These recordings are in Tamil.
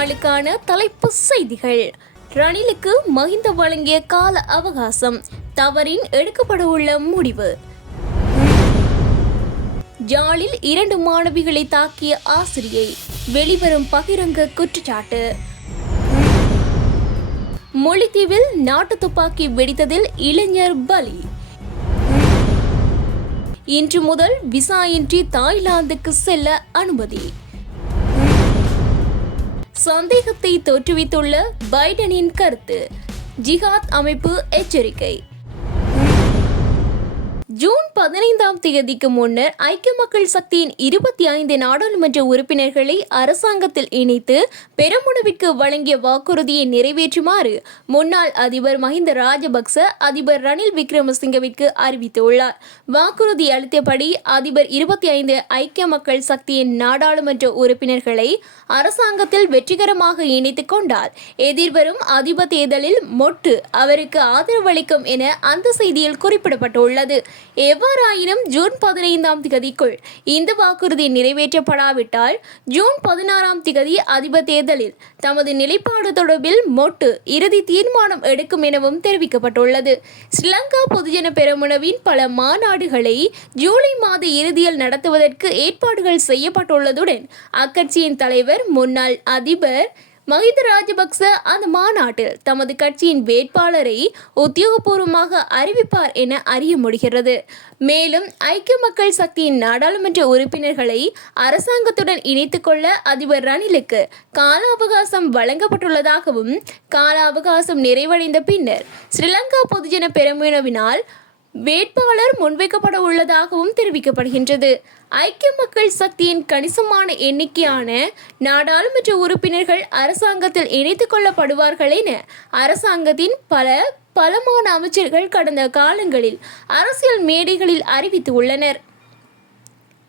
நாளுக்கான தலைப்பு செய்திகள். ரணிலுக்கு மஹிந்த வழங்கிய கால அவகாசம். தவறின் எடுக்கப்பட உள்ள முடிவு. ஜாலில் இரண்டு மாணவிகளை தாக்கிய ஆசிரியை. வெளிவரும் பகிரங்க குற்றச்சாட்டு. மொழித்தீவில் நாட்டு துப்பாக்கி வெடித்ததில் இளைஞர் பலி. இன்று முதல் விசா இன்றி தாய்லாந்துக்கு செல்ல அனுமதி. சந்தேகத்தை தோற்றுவித்துள்ள பைடனின் கருத்து. ஜிஹாத் அமைப்பு எச்சரிக்கை. ஜூன் பதினைந்தாம் தேதிக்கு முன்னர் ஐக்கிய மக்கள் சக்தியின் இருபத்தி ஐந்து நாடாளுமன்ற உறுப்பினர்களை அரசாங்கத்தில் இணைத்து பெருமுனவிற்கு வழங்கிய வாக்குறுதியை நிறைவேற்றுமாறு முன்னாள் அதிபர் மஹிந்த ராஜபக்ச அதிபர் ரணில் விக்ரமசிங்கவிற்கு அறிவித்துள்ளார். வாக்குறுதி அளித்தபடி அதிபர் இருபத்தி ஐந்து ஐக்கிய மக்கள் சக்தியின் நாடாளுமன்ற உறுப்பினர்களை அரசாங்கத்தில் வெற்றிகரமாக இணைத்துக் கொண்டார். எதிர்வரும் அதிபர் தேர்தலில் மொட்டு அவருக்கு ஆதரவளிக்கும் என அந்த செய்தியில் குறிப்பிடப்பட்டுள்ளது. எவ்வாறாயினும் ஜூன் பதினைந்தாம் திகதிக்குள் இந்த வாக்குறுதி நிறைவேற்றப்படாவிட்டால் ஜூன் பதினாறாம் திகதி அதிபர் தேர்தலில் தமது நிலைப்பாடு தொடர்பில் மொட்டு இறுதி தீர்மானம் எடுக்கும் எனவும் தெரிவிக்கப்பட்டுள்ளது. ஸ்ரீலங்கா பொதுஜன பெருமுனவின் பல மாநாடுகளை ஜூலை மாத இறுதியில் நடத்துவதற்கு ஏற்பாடுகள் செய்யப்பட்டுள்ளதுடன் அக்கட்சியின் தலைவர் முன்னாள் அதிபர் மஹிந்த ராஜபக்ச அந்த மாநாட்டில் தமது கட்சியின் வேட்பாளரை உத்தியோகபூர்வமாக அறிவிப்பார் என அறிய முடிகிறது. மேலும் ஐக்கிய மக்கள் சக்தியின் நாடாளுமன்ற உறுப்பினர்களை அரசாங்கத்துடன் இணைத்துக்கொள்ள அதிபர் ரணிலுக்கு கால அவகாசம் வழங்கப்பட்டுள்ளதாகவும் கால அவகாசம் நிறைவடைந்த பின்னர் ஸ்ரீலங்கா பொதுஜன பெரமுனவினால் வேட்பாளர் முன்வைக்கப்பட உள்ளதாகவும் தெரிவிக்கப்படுகின்றது. ஐக்கிய மக்கள் சக்தியின் கணிசமான எண்ணிக்கையான நாடாளுமன்ற உறுப்பினர்கள் அரசாங்கத்தில் இணைத்துக் கொள்ளப்படுவார்கள் என அரசாங்கத்தின் பல பலமான அமைச்சர்கள் கடந்த காலங்களில் அரசியல் மேடைகளில் அறிவித்து உள்ளனர்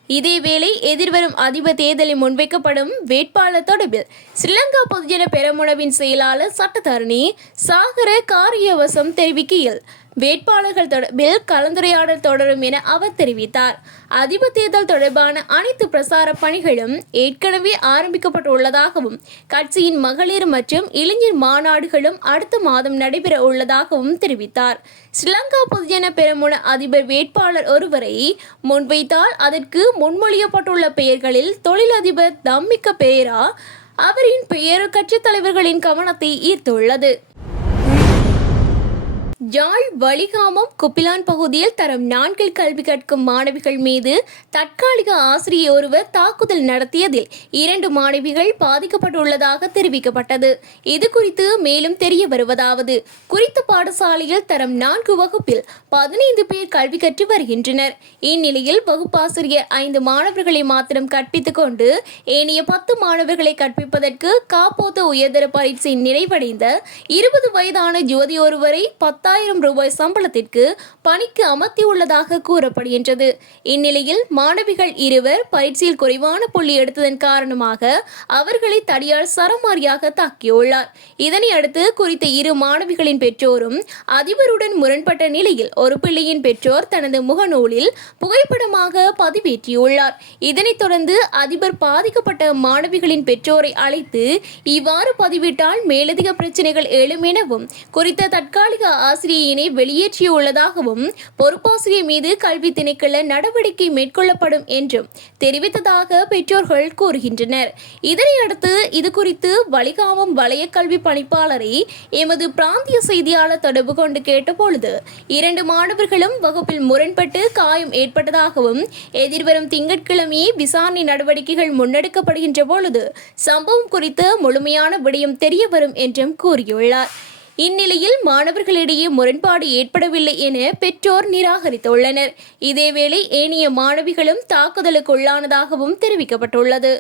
இதேவேளை எதிர்வரும் அதிபர் தேர்தலில் முன்வைக்கப்படும் வேட்பாளர் தொடர்பில் ஸ்ரீலங்கா பொதுஜன பெரமுனவின் செயலாளர் சட்டத்தரணி சாகர காரியவசம் தெரிவிக்கையில் வேட்பாளர்கள் தொடர்பில் கலந்துரையாடல் தொடரும் என அவர் தெரிவித்தார். அதிபர் தேர்தல் தொடர்பான அனைத்து பிரசார பணிகளும் ஏற்கனவே ஆரம்பிக்கப்பட்டுள்ளதாகவும் கட்சியின் மகளிர் மற்றும் இளைஞர் மாநாடுகளும் அடுத்த மாதம் நடைபெற உள்ளதாகவும் தெரிவித்தார். ஸ்ரீலங்கா பொதுஜன பெருமுன அதிபர் வேட்பாளர் ஒருவரை முன்வைத்தால் அதற்கு முன்மொழியப்பட்டுள்ள பெயர்களில் தொழிலதிபர் தம்மிக்க பெயரா அவரின் பெயர் கட்சித் தலைவர்களின் கவனத்தை ஈர்த்துள்ளது. யாழ் வலிகாமம் குப்பிலான் பகுதியில் தரம் நான்கில் கல்வி கற்கும் மாணவிகள் மீது தற்காலிக ஆசிரியர் ஒருவர் தாக்குதல் நடத்தியதில் இரண்டு மாணவிகள் பாதிக்கப்பட்டுள்ளதாக தெரிவிக்கப்பட்டது. இது குறித்து மேலும் தெரிய வருவதாவது. குறித்த பாடசாலையில் தரம் நான்கு வகுப்பில் பதினைந்து பேர் கல்வி கற்று வருகின்றனர். இந்நிலையில் வகுப்பாசிரியர் ஐந்து மாணவர்களை மாத்திரம் கற்பித்துக் கொண்டு ஏனைய பத்து மாணவர்களை கற்பிப்பதற்கு காப்போத்த உயர்தர பரீட்சை நிறைவடைந்த இருபது வயதான ஜோதி ஒருவரை பத்தாம் பத்தாயிரம் ரூபாய் சம்பளத்திற்கு பணிக்கு அமர்த்தியுள்ளதாக கூறப்படுகின்றது. இந்நிலையில் மாணவிகள் இருவர் பயிற்சியில் குறைவான புள்ளி எடுத்ததன் காரணமாக அவர்களை தடியால் சரமாரியாக தாக்கியுள்ளார். இதனை அடுத்து குறித்த இரு மாணவிகளின் பெற்றோரும் அதிபருடன் முரண்பட்ட நிலையில் ஒரு பிள்ளையின் பெற்றோர் தனது முகநூலில் புகைப்படமாக பதிவேற்றியுள்ளார். இதனைத் தொடர்ந்து அதிபர் பாதிக்கப்பட்ட மாணவிகளின் பெற்றோரை அழைத்து இவ்வாறு பதிவிட்டால் மேலதிக பிரச்சனைகள் எழும் எனவும் குறித்த தற்காலிக ஆசிரியர் ஆசிரியையினை வெளியேற்றியுள்ளதாகவும் பொறுப்பாசிரியர் மீது கல்வி திணைக்கள நடவடிக்கை மேற்கொள்ளப்படும் என்றும் தெரிவித்ததாக பெற்றோர்கள் கூறுகின்றனர். இதனையடுத்து இது குறித்து வலிகாமம் வலய கல்வி பணிப்பாளரை எமது பிராந்திய செய்தியாளர் தொடர்பு கொண்டு கேட்டபொழுது இரண்டு மாணவர்களும் வகுப்பில் முரண்பட்டு காயம் ஏற்பட்டதாகவும் எதிர்வரும் திங்கட்கிழமையே விசாரணை நடவடிக்கைகள் முன்னெடுக்கப்படுகின்ற பொழுது சம்பவம் குறித்து முழுமையான விடயம் தெரிய வரும் என்றும் கூறியுள்ளார். இந்நிலையில் மாணவர்களிடையே முரண்பாடு ஏற்படவில்லை என பெற்றோர் நிராகரித்துள்ளனர். இதேவேளை ஏனைய மாணவிகளும் தாக்குதலுக்குள்ளானதாகவும் தெரிவிக்கப்பட்டுள்ளது.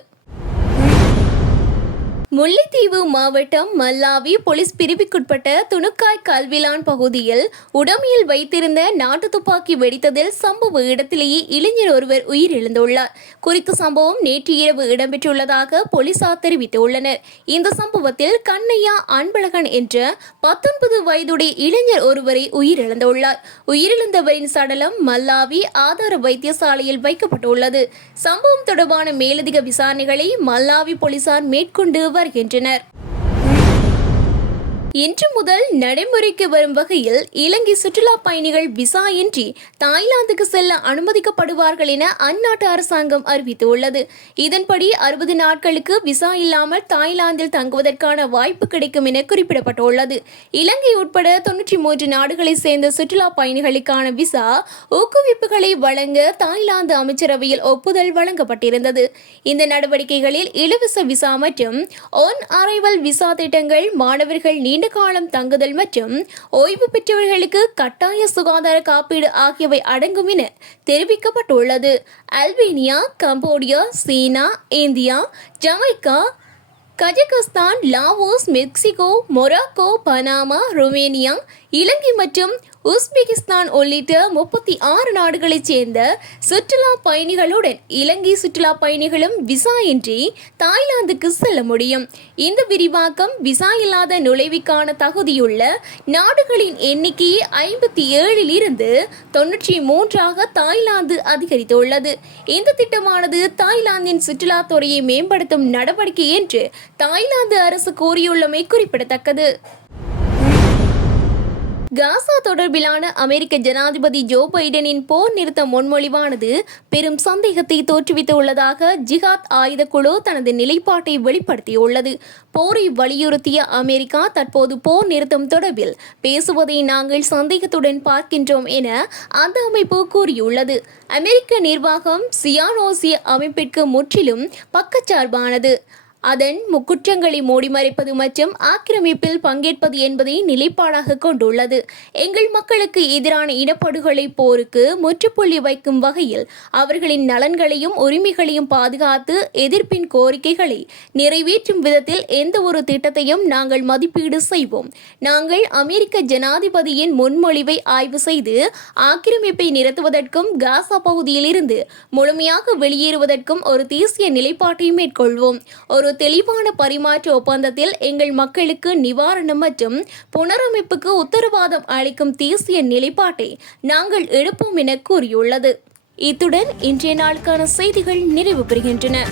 முல்லைத்தீவு மாவட்டம் மல்லாவி போலீஸ் பிரிவுக்குட்பட்ட துணுக்காய் கல்விலான் பகுதியில் உடமையில் வைத்திருந்த நாட்டு துப்பாக்கி வெடித்ததில் சம்பவ இடத்திலேயே இளைஞர் ஒருவர் உயிரிழந்துள்ளார். குறித்த சம்பவம் நேற்று இரவு இடம்பெற்றுள்ளதாக போலீசார் தெரிவித்துள்ளனர். இந்த சம்பவத்தில் கண்ணையா அன்பழகன் என்ற பத்தொன்பது வயதுடைய இளைஞர் ஒருவரை உயிரிழந்துள்ளார். உயிரிழந்தவரின் சடலம் மல்லாவி ஆதார வைத்தியசாலையில் வைக்கப்பட்டுள்ளது. சம்பவம் தொடர்பான மேலதிக விசாரணைகளை மல்லாவி போலீசார் மேற்கொண்டு வருகின்றனர் இன்று முதல் நடைமுறைக்கு வரும் வகையில் இலங்கை சுற்றுலா பயணிகள் விசா இன்றி தாய்லாந்துக்கு செல்ல அனுமதிக்கப்படுவார்கள் என அந்நாட்டு அரசாங்கம் அறிவித்துள்ளது. இதன்படி அறுபது நாட்களுக்கு விசா இல்லாமல் தாய்லாந்தில் தங்குவதற்கான வாய்ப்பு கிடைக்கும் என குறிப்பிடப்பட்டுள்ளது. இலங்கை உட்பட தொன்னூற்றி மூன்று நாடுகளைச் சேர்ந்த சுற்றுலா பயணிகளுக்கான விசா ஊக்குவிப்புகளை வழங்க தாய்லாந்து அமைச்சரவையில் ஒப்புதல் வழங்கப்பட்டிருந்தது. இந்த நடவடிக்கைகளில் இலவச விசா மற்றும் ஒன் அரைவல் விசா திட்டங்கள் மாணவர்கள் நீண்ட காலம் தங்குதல் மற்றும் ஓய்வு பெற்றவர்களுக்கு கட்டாய சுகாதார காப்பீடு ஆகியவை அடங்கும் என தெரிவிக்கப்பட்டுள்ளது. அல்பேனியா கம்போடியா சீனா India Jamaica Kazakhstan Laos Mexico Morocco Panama Romania இலங்கை மற்றும் உஸ்பெகிஸ்தான் உள்ளிட்ட முப்பத்தி ஆறு நாடுகளைச் சேர்ந்த சுற்றுலா பயணிகளுடன் இலங்கை சுற்றுலா பயணிகளும் விசா இன்றி தாய்லாந்துக்கு செல்ல முடியும். இந்த விரிவாக்கம் விசா இல்லாத நுழைவுக்கான தகுதியுள்ள நாடுகளின் எண்ணிக்கையை ஐம்பத்தி ஏழில் இருந்து தொன்னூற்றி மூன்றாக தாய்லாந்து அதிகரித்துள்ளது. இந்த திட்டமானது தாய்லாந்தின் சுற்றுலாத்துறையை மேம்படுத்தும் நடவடிக்கை என்று தாய்லாந்து அரசு கூறியுள்ளமை குறிப்பிடத்தக்கது. காசா தொடர்பிலான அமெரிக்க ஜனாதிபதி ஜோ பைடனின் போர் நிறுத்த முன்மொழிவானது பெரும் சந்தேகத்தை தோற்றுவித்துள்ளதாக ஜிஹாத் ஆயுத குழு தனது நிலைப்பாட்டை வெளிப்படுத்தியுள்ளது. போரை வலியுறுத்திய அமெரிக்கா தற்போது போர் நிறுத்தம் தொடர்பில் பேசுவதை நாங்கள் சந்தேகத்துடன் பார்க்கின்றோம் என அந்த அமைப்பு கூறியுள்ளது. அமெரிக்க நிர்வாகம் சியானோசிய அமைப்பிற்கு முற்றிலும் பக்கச்சார்பானது. அதன் முக்குற்றங்களை மூடிமறைப்பது மற்றும் ஆக்கிரமிப்பில் பங்கேற்பது என்பதை நிலைப்பாடாக கொண்டுள்ளது. எங்கள் மக்களுக்கு எதிரான இடப்படுகொலை போருக்கு முற்றுப்புள்ளி வைக்கும் வகையில் அவர்களின் நலன்களையும் உரிமைகளையும் பாதுகாத்து எதிர்ப்பின் கோரிக்கைகளை நிறைவேற்றும் விதத்தில் எந்த ஒரு திட்டத்தையும் நாங்கள் மதிப்பீடு செய்வோம். நாங்கள் அமெரிக்க ஜனாதிபதியின் முன்மொழிவை ஆய்வு செய்து ஆக்கிரமிப்பை நிறுத்துவதற்கும் காசா பகுதியிலிருந்து முழுமையாக வெளியேறுவதற்கும் ஒரு தேசிய நிலைப்பாட்டை மேற்கொள்வோம். ஒரு தெளிவான பரிமாற்ற ஒப்பந்தத்தில் எங்கள் மக்களுக்கு நிவாரணம் மற்றும் புனரமைப்புக்கு உத்தரவாதம் அளிக்கும் தேசிய நிலைப்பாட்டை நாங்கள் எடுப்போம் என கூறியுள்ளது. இத்துடன் இன்றைய நாளுக்கான செய்திகள் நிறைவு பெறுகின்றன.